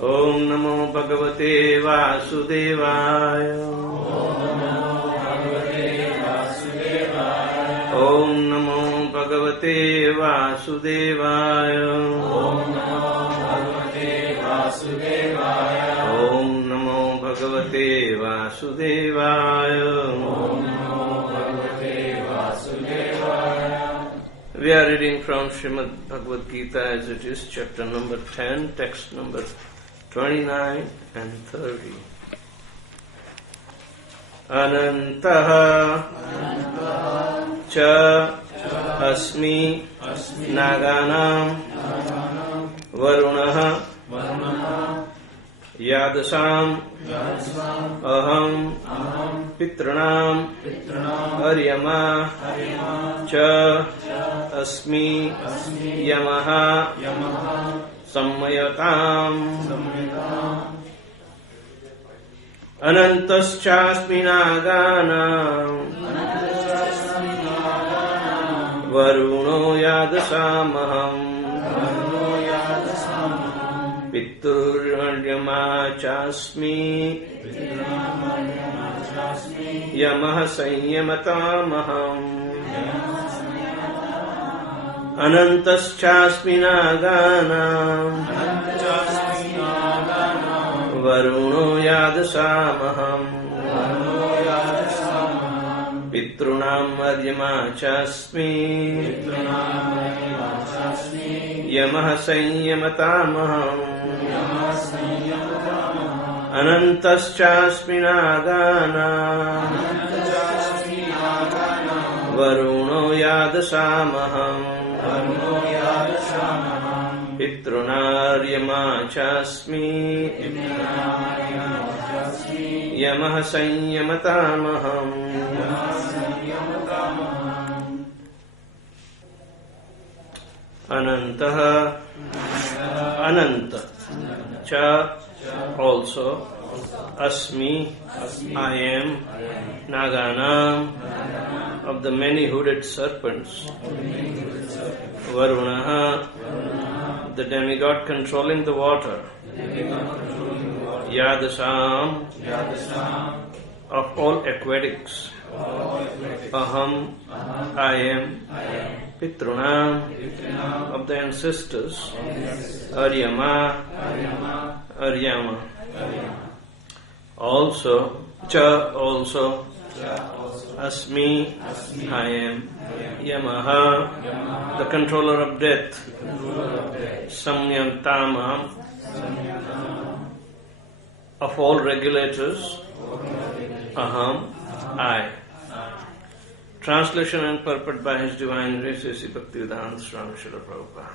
Om Namo Bhagavate Vasudevaya. Om Namo Bhagavate Vasudevaya. Om Namo Bhagavate Vasudevaya. We are reading from Srimad Bhagavad Gita as it is, chapter number 10, text number 29 and 30. Ananta cha asmi Nāganam Varuṇa yadasam aham pitranam Aryamā cha asmi Yama sammayatam Anantaschasmi Nāganam Varuṇo yadasamaham Aryamā chasmi Yama sannyamatamaham Anantaschasmi Nāganam Varuṇo yadasamaham Pitrunam Aryamā chasmi Yama sannyamatamaham Anantaschasmi Nāganam Varuṇo yadasamaham Pitrunāryamā chasmi Yama sannyamatamaham Ananta cha also asmi I am Nāganam of the many hooded serpents Varuṇa the demigod controlling the water Yadasam of all aquatics Aham I am Pitrunam of the ancestors Aryamā also Asmi I am Yama the controller of death Samyatamam of all regulators Aham I. Translation and purport by His Divine Grace A.C. Bhaktivedanta Swami Srila Prabhupada.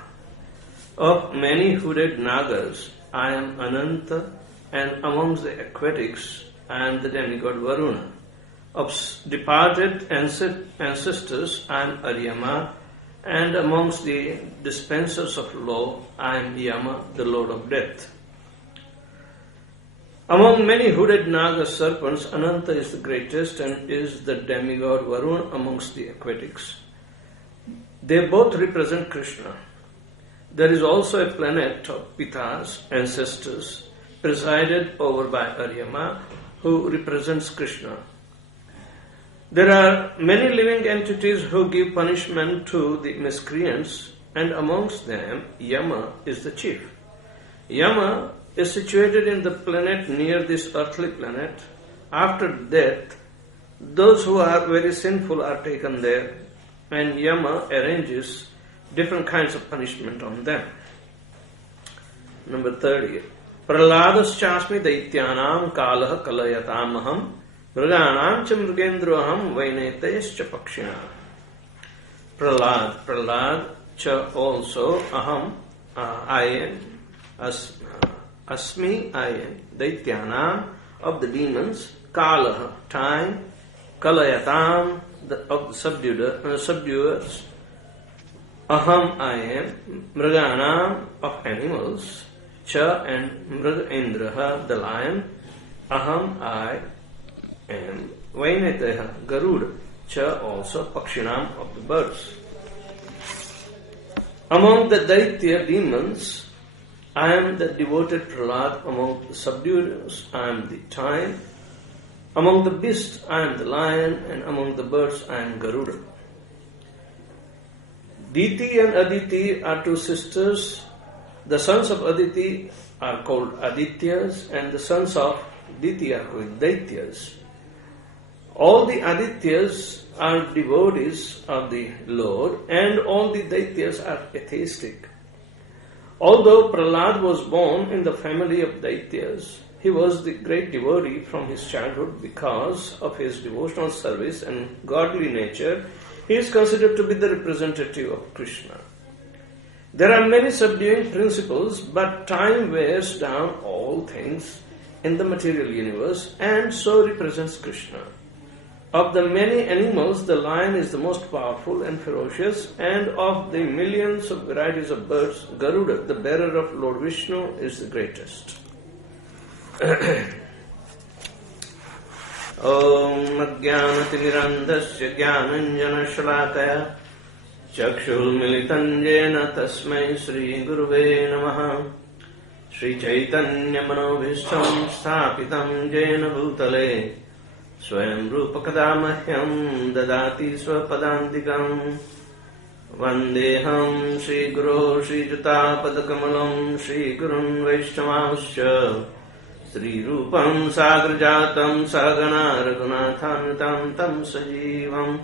Of many hooded Nagas, I am Ananta, and amongst the aquatics, I am the demigod Varuṇa. Of departed ancestors, I am Aryamā, and amongst the dispensers of law, I am Yama, the Lord of Death. Among many hooded Naga serpents, Ananta is the greatest and is the demigod Varuṇa amongst the aquatics. They both represent Krishna. There is also a planet of Pitas, ancestors, presided over by Aryamā, who represents Krishna. There are many living entities who give punishment to the miscreants, and amongst them, Yama is the chief. Yama is situated in the planet near this earthly planet. After death, those who are very sinful are taken there, and Yama arranges different kinds of punishment on them. Number 30. Prahladaschasmi daityanam kalah kalayatamaham mriganam cha mrigendroham vainetayascha pakshina. Prahlad cha also aham I am Asmi I am daityanam of the demons, kalah time, kalayatam of the subduers, aham I am mriganam of animals, cha and mrigendraha the lion, aham I am vainetaya Garuda, cha also pakshinam of the birds. Among the Daitya demons, I am the devoted Prahlad among the subduers, I am the time. Among the beasts, I am the lion, and among the birds, I am Garuda. Diti and Aditi are two sisters. The sons of Aditi are called Adityas, and the sons of Diti are called Daityas. All the Adityas are devotees of the Lord, and all the Daityas are atheistic. Although Prahlad was born in the family of Daityas, he was the great devotee from his childhood because of his devotional service and godly nature. He is considered to be the representative of Krishna. There are many subduing principles, but time wears down all things in the material universe and so represents Krishna. Of the many animals, the lion is the most powerful and ferocious, and of the millions of varieties of birds, Garuda, the bearer of Lord Vishnu, is the greatest. Om Ajnanatirandasya Jnananjana Chakshurmilitam Jena Tasmai Shri Guruve Namaha Shri Chaitanya Manobhishtam Sthapitam Jena Bhutale Swayam Rupa Kadamahyam Dadati Swapadantikam Vandeham Shri Guru Shri Juta Padakamalam Shri Gurun Vaishnavasya Sri Rupam Sagrajatam Sagana Raghunathanutam Tam Sajivam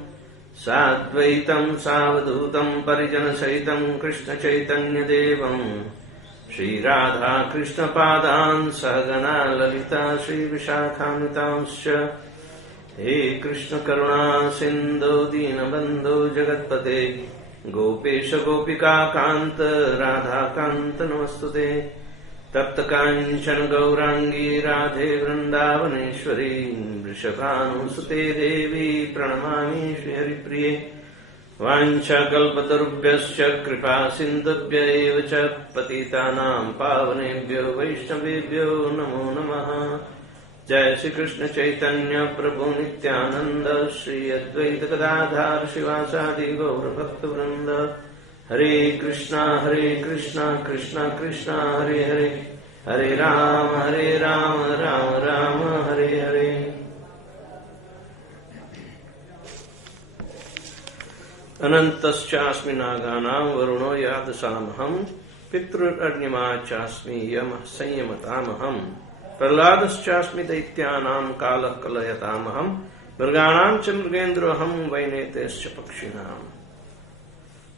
Sadvaitam Savadutam Parijana Saitam Krishna Chaitanya Devam Shri Radha Krishna Padan Sagana Lalita Shri Vishakhanutamsya He Krishna Karuna Sindhu Dinabandhu Jagatpate Gopesha Gopika Kanta Radha Kanta Namastute Tapta Kanchan Gaurangi Radhe Vrindavaneshwari Vrishabhanusute Devi Pranamami Shri Haripriye Vancha Kalpatarubhyascha Kripa Sindhubhya Evacha Patitanam Pavanebhyo Vaishnavebhyo Namo Namaha Jai Shri Krishna Chaitanya Prabhu Nityananda Shri Advaita Gadadhar Shivasadi Gaura Bhakta Vrinda Hare Krishna Krishna Krishna Hare Hare Hare Rama Rama Rama Hare Hare Anantaschasmi Naganam Varuṇo Yadasamaham Pitrur Aryamā chasmi Yama Sanyamatamaham Prahladaschasmi Daityanam Kalah Kalayatamaham Mriganam Chandrendroham Vainetescha Pakshinam.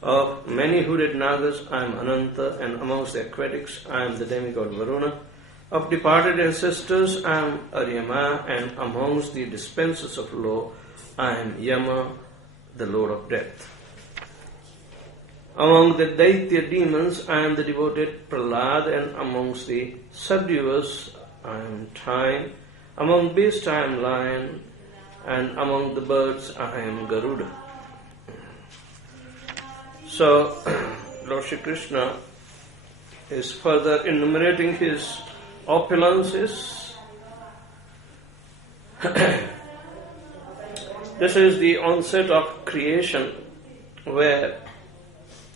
Of many hooded Nagas, I am Ananta, and amongst the aquatics, I am the demigod Varuṇa. Of departed ancestors, I am Aryamā, and amongst the dispensers of law, I am Yama, the Lord of Death. Among the Daitya demons, I am the devoted Prahlad, and amongst the subduers, I am Time. Among beasts, I am Lion, and among the birds, I am Garuda. So, Lord Shri Krishna is further enumerating his opulences. This is the onset of creation, where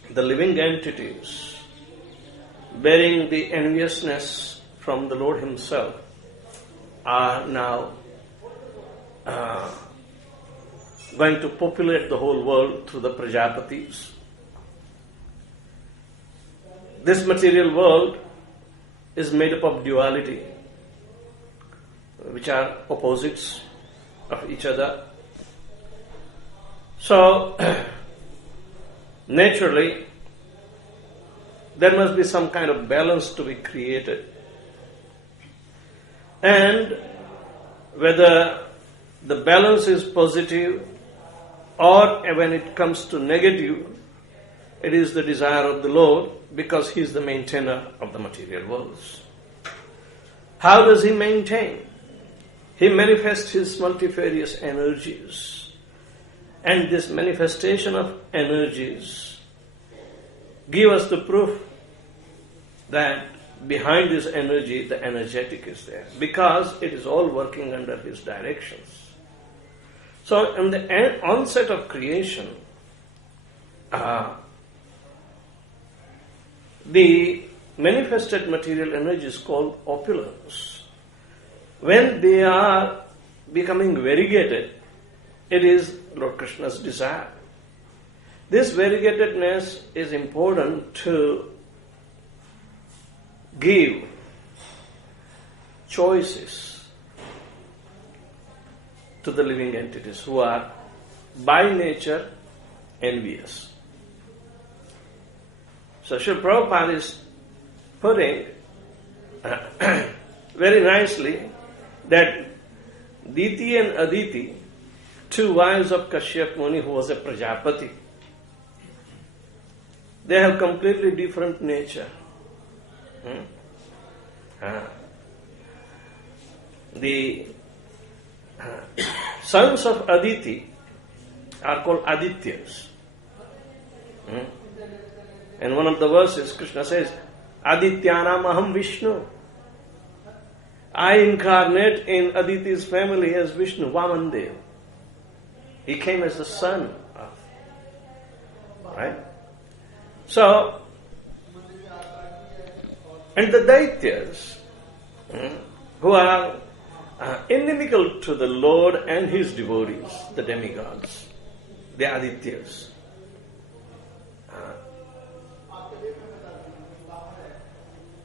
the living entities, bearing the enviousness from the Lord himself, are now going to populate the whole world through the Prajapatis. This material world is made up of duality, which are opposites of each other. So, naturally, there must be some kind of balance to be created. And whether the balance is positive or when it comes to negative, it is the desire of the Lord, because He is the maintainer of the material worlds. How does He maintain? He manifests His multifarious energies. And this manifestation of energies give us the proof that behind this energy, the energetic is there, because it is all working under His directions. So, in the onset of creation, the manifested material energy is called opulence. When they are becoming variegated, it is Lord Krishna's desire. This variegatedness is important to give choices to the living entities who are by nature envious. So Srila Prabhupada is putting very nicely that Diti and Aditi, two wives of Kashyap Muni who was a Prajapati, they have completely different nature. The sons of Aditi are called Adityas. And one of the verses, Krishna says, Adityanam aham Vishnu. I incarnate in Aditi's family as Vishnu, Vamandev. He came as the son of, right? So, and the Daityas, who are inimical to the Lord and His devotees, the demigods, the Adityas.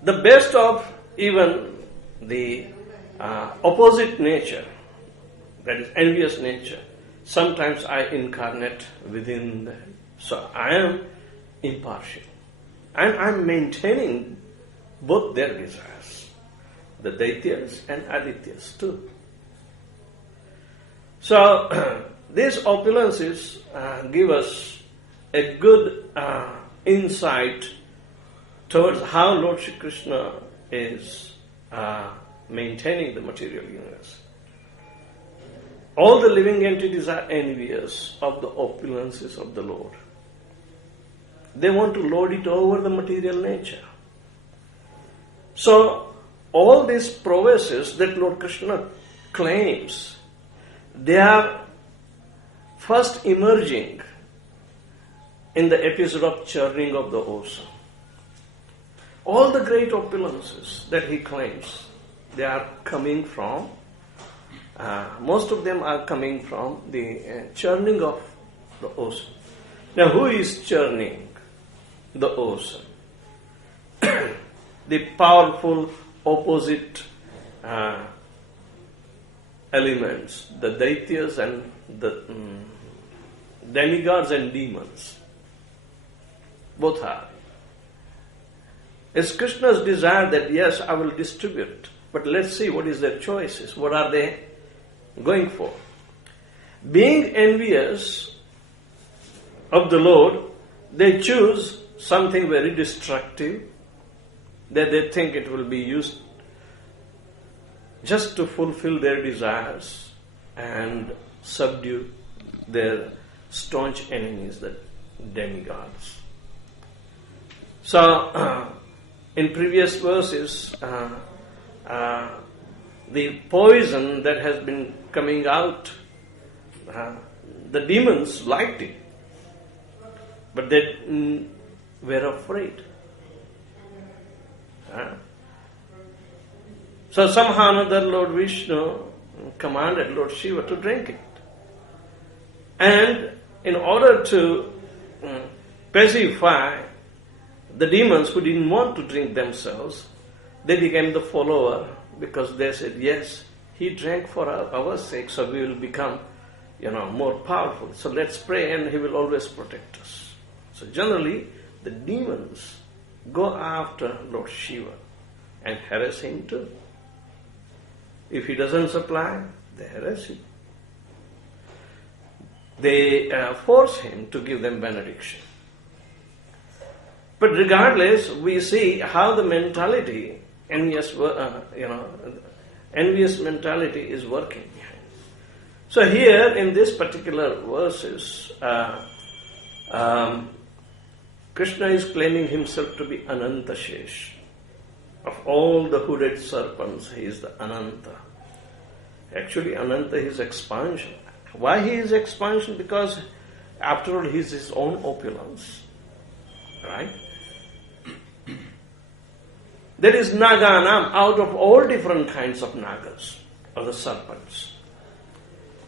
The best of even the opposite nature, that is envious nature, sometimes I incarnate within them. So I am impartial. And I am maintaining both their desires, the Daityas and Adityas too. So these opulences give us a good insight towards how Lord Shri Krishna is maintaining the material universe. All the living entities are envious of the opulences of the Lord. They want to lord it over the material nature. So, all these prowesses that Lord Krishna claims, they are first emerging in the episode of churning of the ocean. All the great opulences that he claims, they are coming from, most of them are coming from the churning of the ocean. Now, who is churning the ocean? The powerful opposite elements, the Daityas and the demigods and demons. Both are. It's Krishna's desire that yes, I will distribute, but let's see what is their choices. What are they going for? Being envious of the Lord, they choose something very destructive that they think it will be used just to fulfill their desires and subdue their staunch enemies, the demigods. So, in previous verses, the poison that has been coming out, the demons liked it, but they were afraid. So somehow or another Lord Vishnu commanded Lord Shiva to drink it. And in order to pacify the demons who didn't want to drink themselves, they became the follower because they said, yes, he drank for our sake, so we will become, more powerful. So let's pray and he will always protect us. So generally, the demons go after Lord Shiva and harass him too. If he doesn't supply, they harass him. They force him to give them benediction. But regardless, we see how the mentality, envious mentality is working. So here in this particular verses, Krishna is claiming himself to be Ananta Shesh. Of all the hooded serpents, he is the Ananta. Actually, Ananta is expansion. Why he is expansion? Because after all, he is his own opulence. Right? There is Nāga out of all different kinds of Nagas, or the serpents.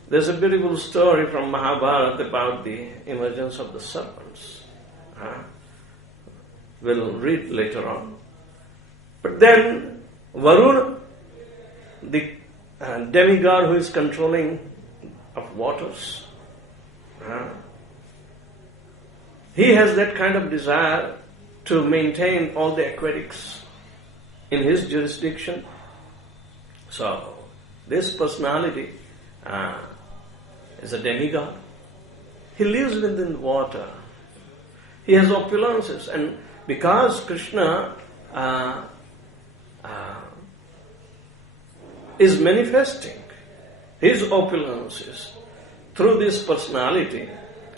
There's a beautiful story from Mahabharata about the emergence of the serpents. We'll read later on. But then Varuṇa, the demigod who is controlling of waters, he has that kind of desire to maintain all the aquatics in his jurisdiction. So this personality is a demigod. He lives within water. He has opulences, and because Krishna is manifesting his opulences through this personality,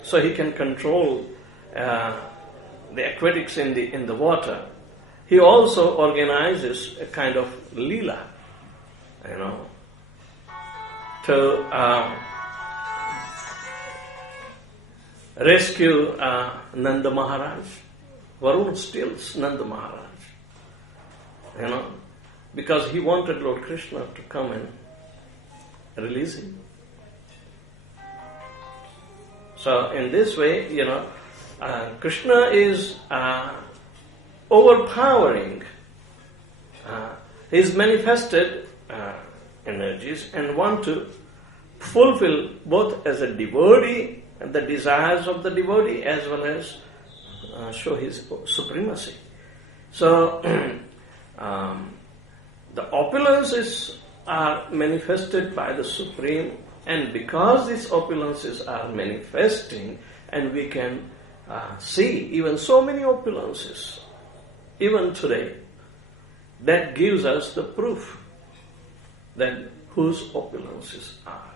so he can control the aquatics in the water. He also organizes a kind of leela, to rescue Nanda Maharaj. Varuṇa steals Nanda Maharaj, because he wanted Lord Krishna to come and release him. So in this way, Krishna is overpowering his manifested energies and want to fulfill both as a devotee and the desires of the devotee, as well as show his supremacy. So the opulences are manifested by the Supreme, and because these opulences are manifesting, and we can see even so many opulences, even today, that gives us the proof that whose opulences are.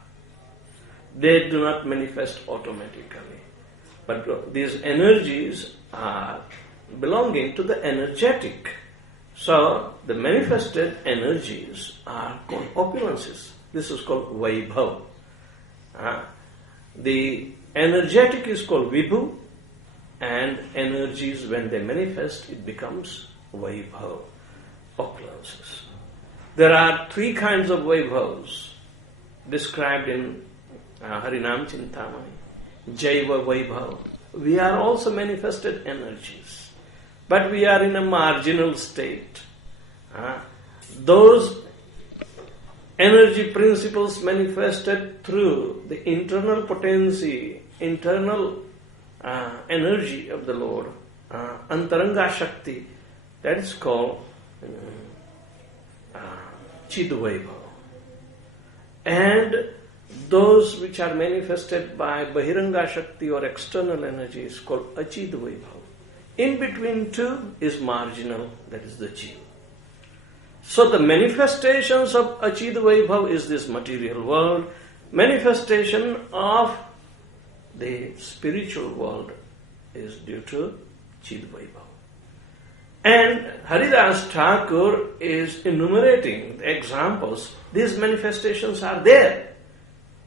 They do not manifest automatically, but these energies are belonging to the energetic. So the manifested energies are called opulences. This is called Vaibhav. The energetic is called Vibhu, and energies, when they manifest, it becomes Vaibhav, opulences. There are three kinds of Vaibhavs described in Harinam Chintamani. Jaiva Vaibhav. We are also manifested energies, but we are in a marginal state. Those energy principles manifested through the internal potency, internal energy of the Lord, Antaranga Shakti, that is called Chidvaibhav. And those which are manifested by Bahiranga Shakti or external energy is called Achidvaibhav. In between two is marginal, that is the Chiv. So the manifestations of Achidvaibhav is this material world. Manifestation of the spiritual world is due to Chidvaibhav. And Haridas Thakur is enumerating the examples. These manifestations are there.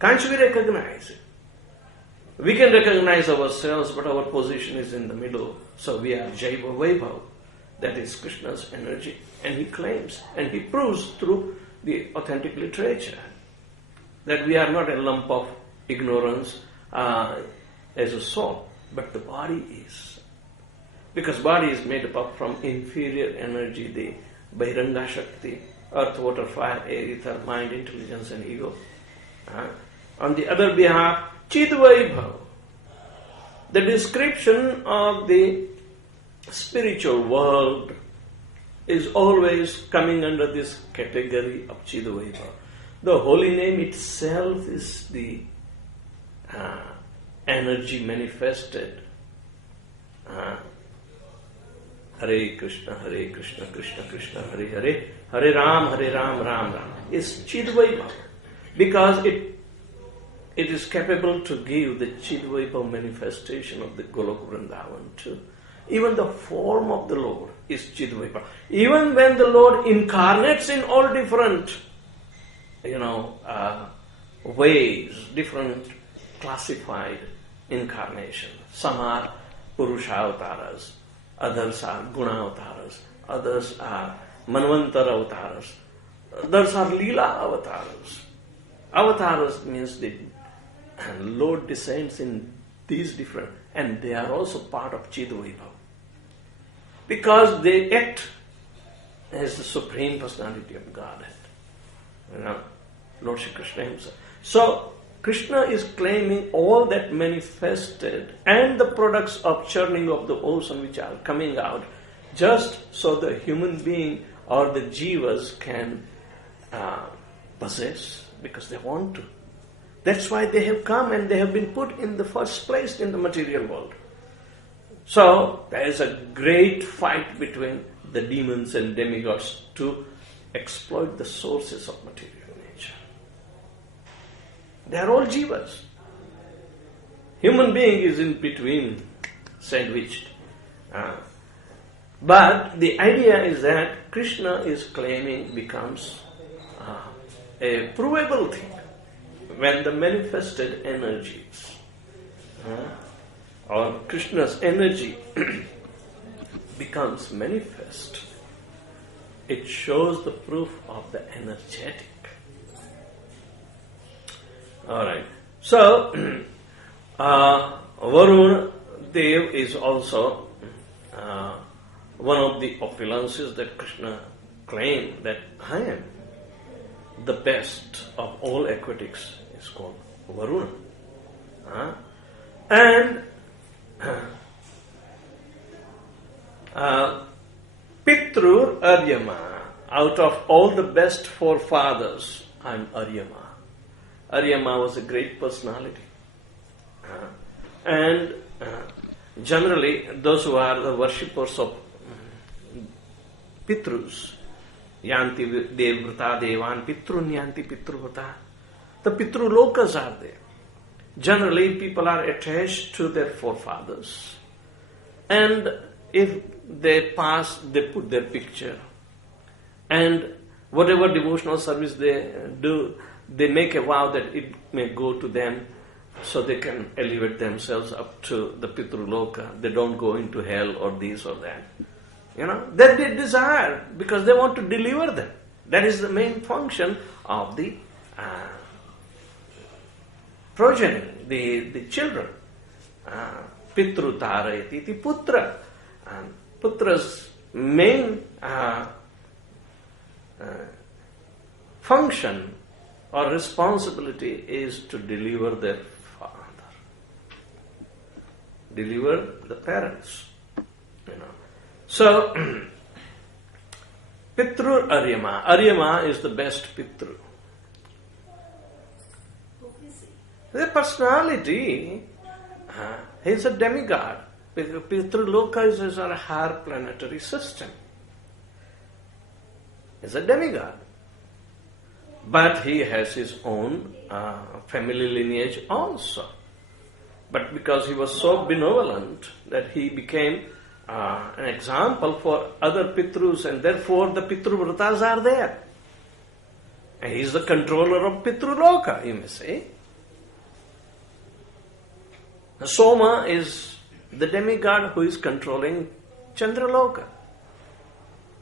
Can't we recognize it? We can recognize ourselves, but our position is in the middle. So we are Jaiva Vaibhav. That is Krishna's energy. And he claims, and he proves through the authentic literature, that we are not a lump of ignorance as a soul, but the body is. Because body is made up from inferior energy, the Bahiranga Shakti, earth, water, fire, air, ether, mind, intelligence and ego. On the other behalf, Chidvaibhav, the description of the spiritual world is always coming under this category of Chidvaibhav. The holy name itself is the energy manifested. Hare Krishna, Krishna Krishna, Hare Hare, Hare Ram, Ram Ram. Is Chidvaibhav, because it is capable to give the Chidvaibhav manifestation of the Golok Vrindavan too. Even the form of the Lord is Chidvaibhav. Even when the Lord incarnates in all different, ways, different classified incarnations. Some are Purusha Avtaras, others are Guna Avtaras, others are Manvantara avatars. Those are Leela avatars. Avatars means the Lord descends in these different, and they are also part of Chidvaibhav. Because they act as the Supreme Personality of Godhead. Lord Shri Krishna himself. So, Krishna is claiming all that manifested and the products of churning of the ocean which are coming out, just so the human being or the jivas can possess, because they want to. That's why they have come and they have been put in the first place in the material world. So, there is a great fight between the demons and demigods to exploit the sources of material nature. They are all jivas. Human being is in between, sandwiched. But the idea is that Krishna is claiming becomes a provable thing when the manifested energies or Krishna's energy becomes manifest. It shows the proof of the energetic. Alright. So, Varuṇa Dev is also one of the opulences that Krishna claimed that I am the best of all aquatics is called Varuṇa. And Pitrur Aryamā, out of all the best forefathers, I am Aryamā. Aryamā was a great personality. And generally, those who are the worshippers of Pitrus, Yanti Devrata Devan Pitrun Yanti Pitruvrata. The Pitru Lokas are there. Generally, people are attached to their forefathers. And if they pass, they put their picture. And whatever devotional service they do, they make a vow that it may go to them so they can elevate themselves up to the Pitru Loka. They don't go into hell or this or that. That they desire because they want to deliver them. That is the main function of the progeny, the children. Pitru tarayati iti putra. Putra's main function or responsibility is to deliver their father. Deliver the parents. So, Pitru Aryamā. Aryamā is the best Pitru. The personality, he is a demigod. Pitru Loka is a higher planetary system. He is a demigod. But he has his own family lineage also. But because he was so benevolent that he became an example for other Pitrus, and therefore the Pitru Vratas are there. And he is the controller of Pitru Loka, you may say. Soma is the demigod who is controlling Chandraloka.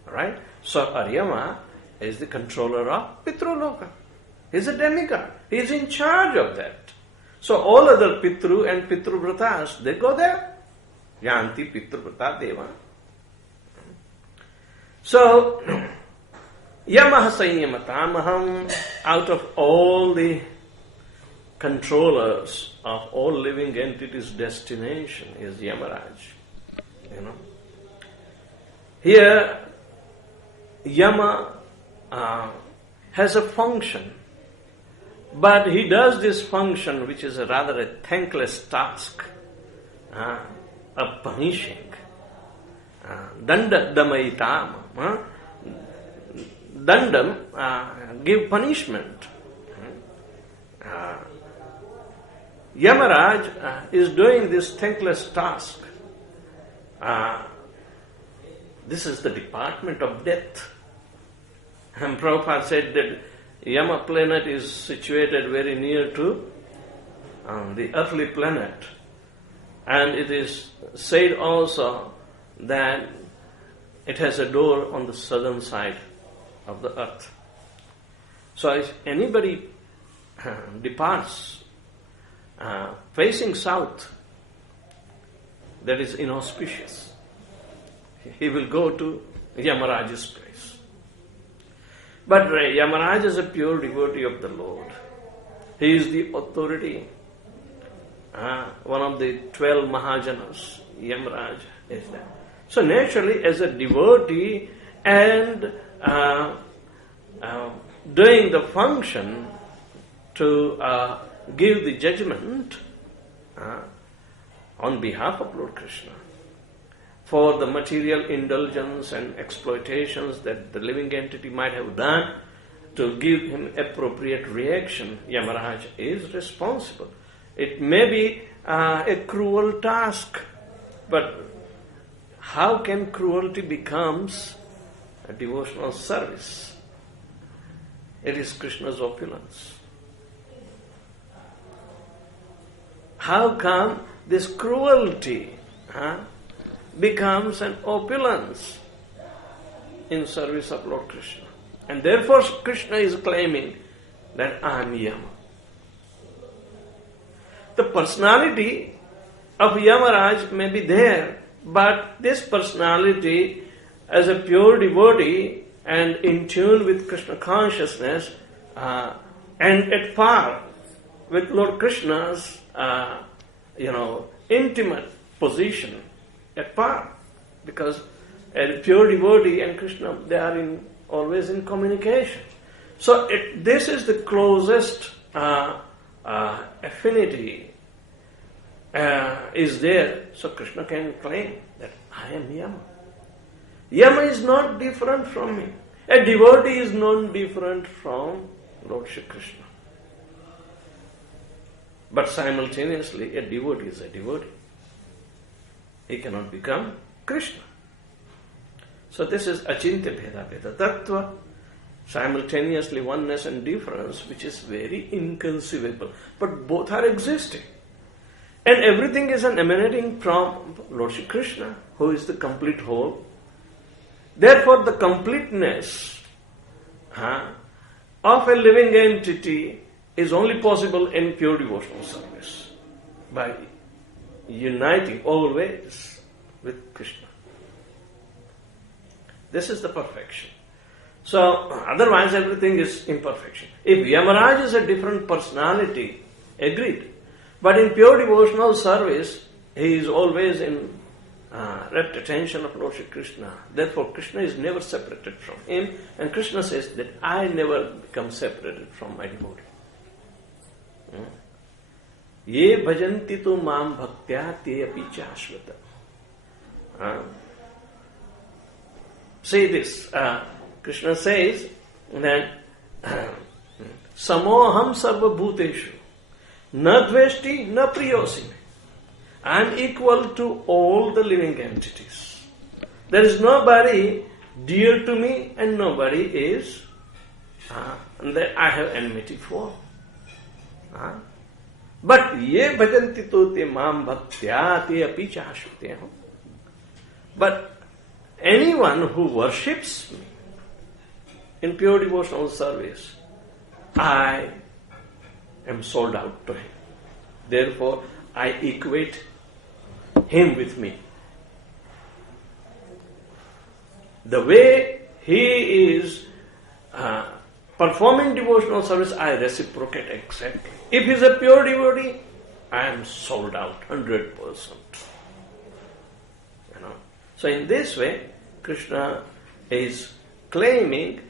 Right? So Aryamā is the controller of Pitru Loka. He is a demigod. He is in charge of that. So all other Pitru and Pitru Vratas, they go there. Yanti Pitru Vrata Deva. So, Yama Sanyamatamaham, out of all the controllers of all living entities' destination is Yamaraj. Here, Yama has a function, but he does this function which is rather a thankless task of punishing. Danda damaitam. Dandam, give punishment. Yamaraj is doing this thankless task. This is the department of death. And Prabhupada said that Yama planet is situated very near to the earthly planet. And it is said also that it has a door on the southern side of the earth. So if anybody departs facing south, that is inauspicious. He will go to Yamaraj's place. But Yamaraj is a pure devotee of the Lord. He is the authority, one of the 12 Mahajanas. Yamaraj is that. So naturally, as a devotee and doing the function to give the judgment on behalf of Lord Krishna for the material indulgence and exploitations that the living entity might have done, to give him appropriate reaction, Yamaraj is responsible. It may be a cruel task, but how can cruelty becomes a devotional service? It is Krishna's opulence. How come this cruelty becomes an opulence in service of Lord Krishna? And therefore Krishna is claiming that I am Yama. The personality of Yamaraj may be there, but this personality as a pure devotee and in tune with Krishna consciousness and at par with Lord Krishna's intimate position, at par, because a pure devotee and Krishna, they are always in communication. So this is the closest affinity is there. So Krishna can claim that I am Yama. Yama is not different from me. A devotee is not different from Lord Shri Krishna. But simultaneously, a devotee is a devotee. He cannot become Krishna. So this is achintya bheda bheda tattva, simultaneously oneness and difference, which is very inconceivable. But both are existing. And everything is emanating from Lord Shri Krishna, who is the complete whole. Therefore, the completeness of a living entity is only possible in pure devotional service, by uniting always with Krishna. This is the perfection. So, otherwise everything is imperfection. If Yamaraj is a different personality, agreed. But in pure devotional service, he is always in rapt attention of Lord Shri Krishna. Therefore, Krishna is never separated from him. And Krishna says that I never become separated from my devotee. Ye bhajanti tu mam bhaktya te api chashvata. Say this. Krishna says that samoham sarva bhuteshu na dveshti na priyosime. I am equal to all the living entities. There is nobody dear to me and nobody is that I have enmity for. But ye bhajanti tu te mam bhaktya te api chashvate. But anyone who worships me in pure devotional service, I am sold out to him. Therefore, I equate him with me. The way he is performing devotional service, I reciprocate exactly. If he is a pure devotee, I am sold out 100%. So in this way, Krishna is claiming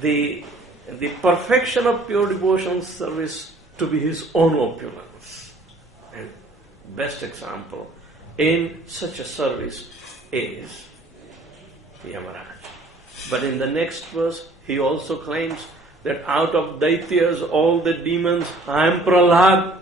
the perfection of pure devotional service to be his own opulence. And best example in such a service is Yamaraj. But in the next verse, he also claims that out of Daityas, all the demons, I am Prahlad.